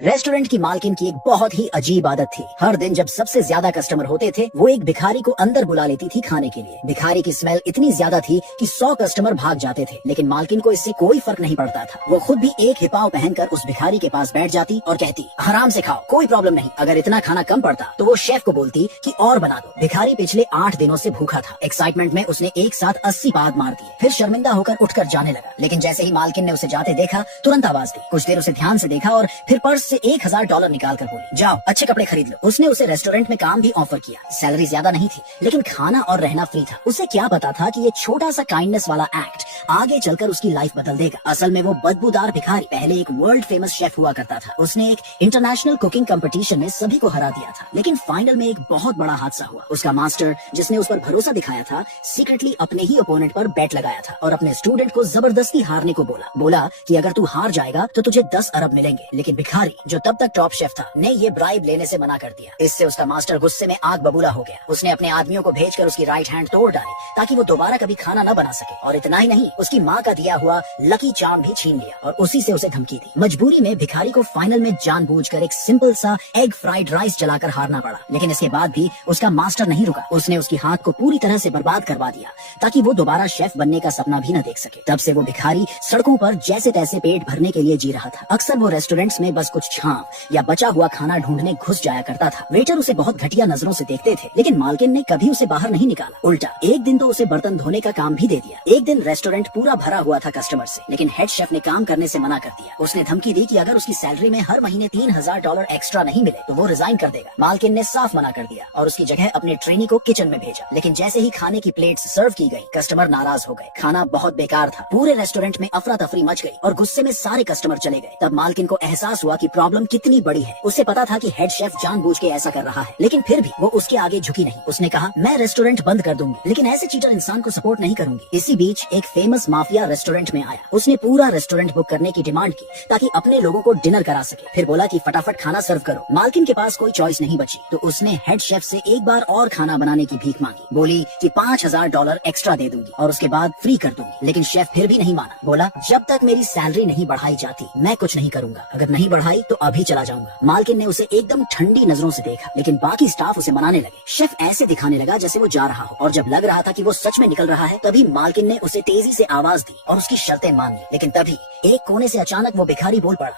Restaurant की मालकिन की एक बहुत ही अजीब आदत थी। हर दिन जब सबसे ज्यादा कस्टमर होते थे वो एक भिखारी को अंदर बुला लेती थी खाने के लिए। भिखारी की स्मेल इतनी ज्यादा थी कि 100 कस्टमर भाग जाते थे, लेकिन मालकिन को इससे कोई फर्क नहीं पड़ता था। वो खुद भी एक हिपाव पहनकर उस भिखारी के पास बैठ जाती और कहती, आराम से खाओ, कोई प्रॉब्लम नहीं। अगर इतना खाना कम पड़ता तो वो शेफ को बोलती कि और बना दो। भिखारी पिछले 8 दिनों से भूखा था। एक्साइटमेंट में उसने एक साथ 80 पाद मार दिए, फिर शर्मिंदा होकर उठकर जाने लगा। लेकिन जैसे ही मालकिन ने उसे जाते देखा तुरंत आवाज दी। कुछ देर उसे ध्यान से देखा और फिर पर्स से $1000 निकाल कर बोली, जाओ अच्छे कपड़े खरीद लो। उसने उसे रेस्टोरेंट में काम भी ऑफर किया। सैलरी ज्यादा नहीं थी, लेकिन खाना और रहना फ्री था। उसे क्या पता था कि ये छोटा सा काइंडनेस वाला एक्ट आगे चलकर उसकी लाइफ बदल देगा। असल में वो बदबूदार भिखारी पहले एक वर्ल्ड फेमस शेफ हुआ करता था। उसने एक इंटरनेशनल कुकिंग कंपटीशन में सभी को हरा दिया था, लेकिन फाइनल में एक बहुत बड़ा हादसा हुआ। उसका मास्टर, जिसने उस पर भरोसा दिखाया था, सीक्रेटली अपने ही ओपोनेंट पर बेट लगाया था और अपने स्टूडेंट को जबरदस्ती हारने को बोला कि अगर तू हार जाएगा तो तुझे 10 अरब मिलेंगे। लेकिन भिखारी, जो तब तक टॉप शेफ था, ने ये ब्राइब लेने से मना कर दिया। इससे उसका मास्टर गुस्से में आग बबूला हो गया। उसने अपने आदमियों को भेजकर उसकी राइट हैंड तोड़ डाली ताकि वो दोबारा कभी खाना न बना सके। और इतना ही नहीं, उसकी माँ का दिया हुआ लकी चार्म भी छीन लिया और उसी से उसे धमकी दी। मजबूरी में भिखारी को फाइनल में जानबूझकर एक सिंपल सा एग फ्राइड राइस चलाकर हारना पड़ा। लेकिन इसके बाद भी उसका मास्टर नहीं रुका। उसने उसकी हाथ को पूरी तरह से बर्बाद करवा दिया ताकि वो दोबारा शेफ बनने का सपना भी न देख सके। तब से वो भिखारी सड़कों पर जैसे तैसे पेट भरने के लिए जी रहा था। अक्सर वो रेस्टोरेंट्स में बस कुछ छांव या बचा हुआ खाना ढूंढने घुस जाया करता था। वेटर उसे बहुत घटिया नजरों से देखते थे, लेकिन मालकिन ने कभी उसे बाहर नहीं निकाला। उल्टा एक दिन तो उसे बर्तन धोने का काम भी दे दिया। एक दिन रेस्टोरेंट पूरा भरा हुआ था कस्टमर से, लेकिन हेड शेफ ने काम करने से मना कर दिया। उसने धमकी दी कि अगर उसकी सैलरी में हर महीने $3000 एक्स्ट्रा नहीं मिले तो वो रिजाइन कर देगा। मालकिन ने साफ मना कर दिया और उसकी जगह अपने ट्रेनी को किचन में भेजा। लेकिन जैसे ही खाने की प्लेट्स सर्व की गई, कस्टमर नाराज हो गए। खाना बहुत बेकार था। पूरे रेस्टोरेंट में अफरा तफरी मच गई और गुस्से में सारे कस्टमर चले गए। तब मालकिन को एहसास हुआ कि प्रॉब्लम कितनी बड़ी है। उसे पता था कि हेड शेफ जानबूझ के ऐसा कर रहा है, लेकिन फिर भी वो उसके आगे झुकी नहीं। उसने कहा, मैं रेस्टोरेंट बंद कर दूंगी, लेकिन ऐसे चीटर इंसान को सपोर्ट नहीं करूंगी। इसी बीच एक फेमस माफिया रेस्टोरेंट में आया। उसने पूरा रेस्टोरेंट बुक करने की डिमांड की ताकि अपने लोगों को डिनर करा सके। फिर बोला कि फटाफट खाना सर्व करो। मालकिन के पास कोई चॉइस नहीं बची, तो उसने हेड शेफ से एक बार और खाना बनाने की भीख मांगी। बोली कि $5000 एक्स्ट्रा दे दूंगी और उसके बाद फ्री कर दूंगी। लेकिन शेफ फिर भी नहीं माना। बोला, जब तक मेरी सैलरी नहीं बढ़ाई जाती मैं कुछ नहीं करूंगा। अगर नहीं बढ़ाई तो अभी चला जाऊंगा। मालकिन ने उसे एकदम ठंडी नजरों से देखा, लेकिन बाकी स्टाफ उसे मनाने लगे। शेफ ऐसे दिखाने लगा जैसे वो जा रहा हो, और जब लग रहा था कि वो सच में निकल रहा है, तभी मालकिन ने उसे तेजी से आवाज दी और उसकी शर्तें मान ली। लेकिन तभी एक कोने से अचानक वो भिखारी बोल पड़ा,